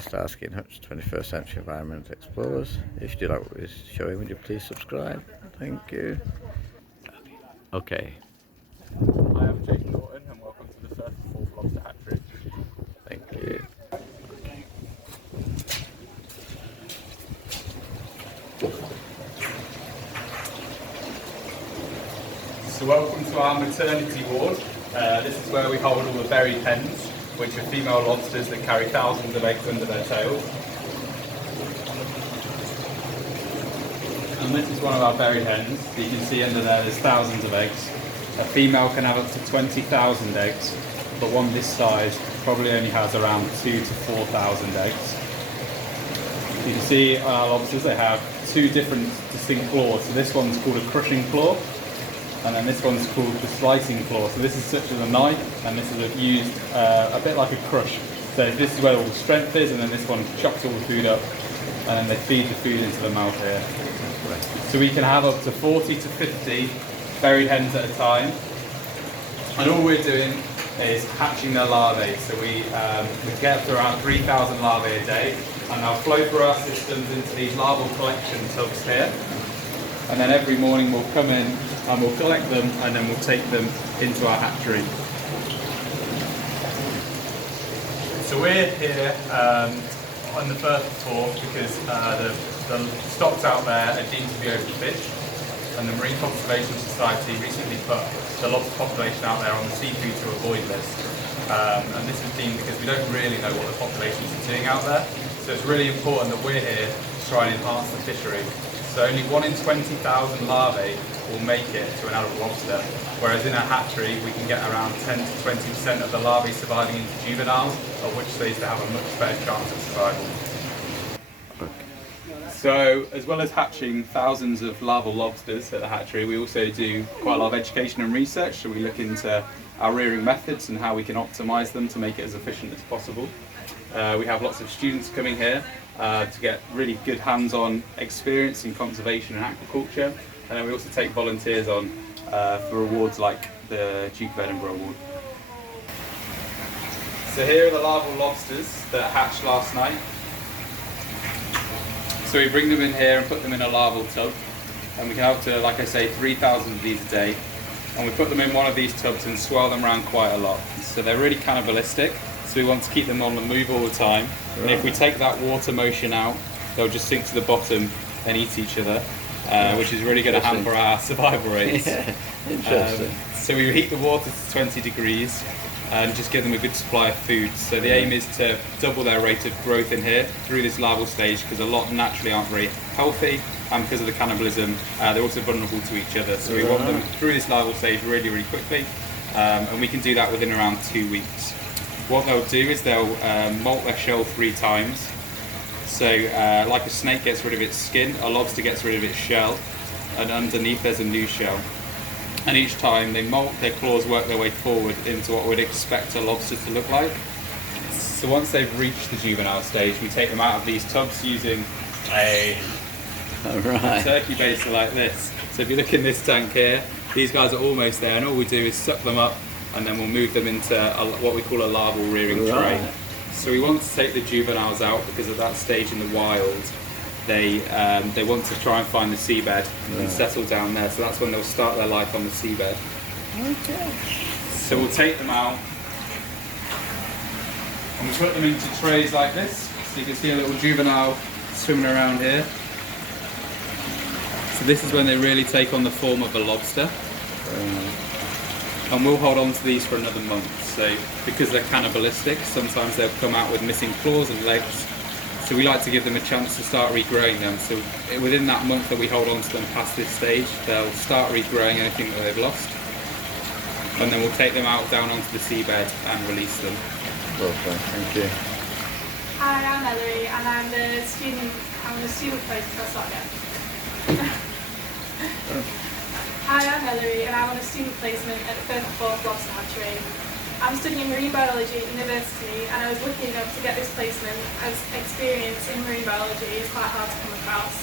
Starsky&Hutch 21st Century Environment Explorers. If you do like what we're showing, would you please subscribe? Thank you. Okay. I am Jason Norton and welcome to the Firth Lobster Hatchery. Thank you. So welcome to our maternity ward. This is where we hold all the berry hens, which are female lobsters that carry thousands of eggs under their tails. And this is one of our berry hens. You can see under there's thousands of eggs. A female can have up to 20,000 eggs, but one this size probably only has around 2,000 to 4,000 eggs. You can see on our lobsters they have two different distinct claws. So this one's called a crushing claw, and then this one's called the slicing claw. So this is such as a knife, and this is used a bit like a crush. So this is where all the strength is, and then this one chops all the food up, and then they feed the food into the mouth here. So we can have up to 40 to 50 berry hens at a time, and all we're doing is hatching their larvae. So we get up to around 3,000 larvae a day, and they'll flow through our systems into these larval collection tubs here. And then every morning we'll come in and we'll collect them, and then we'll take them into our hatchery. So we're here on the Firth Forth because the stocks out there are deemed to be overfished, and the Marine Conservation Society recently put the lobster population out there on the seafood to avoid list. And this is deemed because we don't really know what the populations are doing out there. So it's really important that we're here to try and enhance the fishery. So only 1 in 20,000 larvae will make it to an adult lobster, whereas in a hatchery we can get around 10 to 20% of the larvae surviving into juveniles, of which they have a much better chance of survival. So as well as hatching thousands of larval lobsters at the hatchery, we also do quite a lot of education and research. So we look into our rearing methods and how we can optimise them to make it as efficient as possible. We have lots of students coming here to get really good hands-on experience in conservation and aquaculture, and then we also take volunteers on for awards like the Duke of Edinburgh Award. So here are the larval lobsters that hatched last night. So we bring them in here and put them in a larval tub, and we can have up to, like I say, 3,000 of these a day, and we put them in one of these tubs and swirl them around quite a lot. So they're really cannibalistic, so we want to keep them on the move all the time. And if we take that water motion out, they'll just sink to the bottom and eat each other, which is really going to hamper our survival rates. Yeah, interesting. So we heat the water to 20 degrees and just give them a good supply of food. So the aim is to double their rate of growth in here through this larval stage, because a lot naturally aren't very healthy, and because of the cannibalism they're also vulnerable to each other. So we want them through this larval stage really, really quickly, and we can do that within around 2 weeks. What they'll do is they'll molt their shell 3 times. So like a snake gets rid of its skin, a lobster gets rid of its shell, and underneath there's a new shell. And each time they molt, their claws work their way forward into what we'd expect a lobster to look like. So once they've reached the juvenile stage, we take them out of these tubs using a turkey baster like this. So if you look in this tank here, these guys are almost there, and all we do is suck them up, and then we'll move them into what we call a larval rearing tray. So we want to take the juveniles out because at that stage in the wild, they want to try and find the seabed and settle down there. So that's when they'll start their life on the seabed. Okay. So we'll take them out and we put them into trays like this. So you can see a little juvenile swimming around here. So this is when they really take on the form of a lobster. And we'll hold on to these for another month. So because they're cannibalistic, sometimes they'll come out with missing claws and legs. So we like to give them a chance to start regrowing them. So within that month that we hold on to them past this stage, they'll start regrowing anything that they've lost. And then we'll take them out down onto the seabed and release them. Lovely, thank you. Hi, I'm Ellery, and I'm the student placement. Hi, I'm Ellery, and I'm on a student placement at the Firth Lobster Hatchery. I'm studying marine biology at university, and I was lucky enough to get this placement as experience in marine biology is quite hard to come across.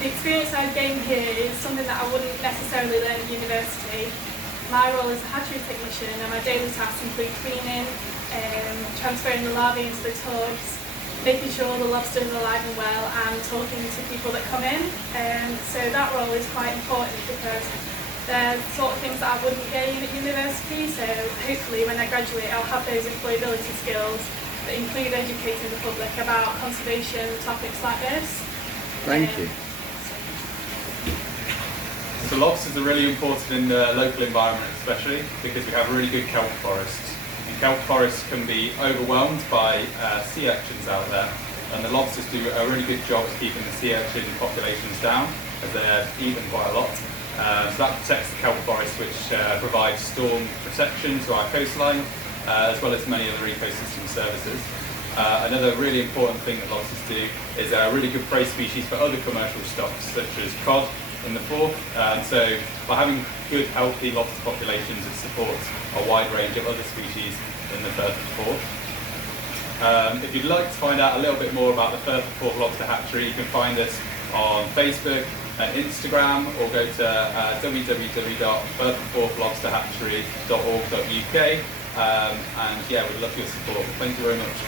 The experience I've gained here is something that I wouldn't necessarily learn at university. My role as a hatchery technician and my daily tasks include cleaning, transferring the larvae into the tubs, making sure the lobsters are alive and well, and talking to people that come in. So that role is quite important because they're sort of things that I wouldn't gain at university. So hopefully when I graduate I'll have those employability skills that include educating the public about conservation topics like this. Thank you. So lobsters are really important in the local environment, especially because we have really good kelp forests. And kelp forests can be overwhelmed by sea urchins out there, and the lobsters do a really good job of keeping the sea urchin populations down, as they're eaten quite a lot. So that protects the kelp forest, which provides storm protection to our coastline, as well as many other ecosystem services. Another really important thing that lobsters do is they're a really good prey species for other commercial stocks, such as cod in the Firth. So by having good, healthy lobster populations, it supports a wide range of other species in the Firth and Forth. If you'd like to find out a little bit more about the Firth and Forth Lobster Hatchery, you can find us on Facebook and Instagram, or go to www.firthandforthlobsterhatchery.org.uk. And yeah, we'd love your support. Thank you very much.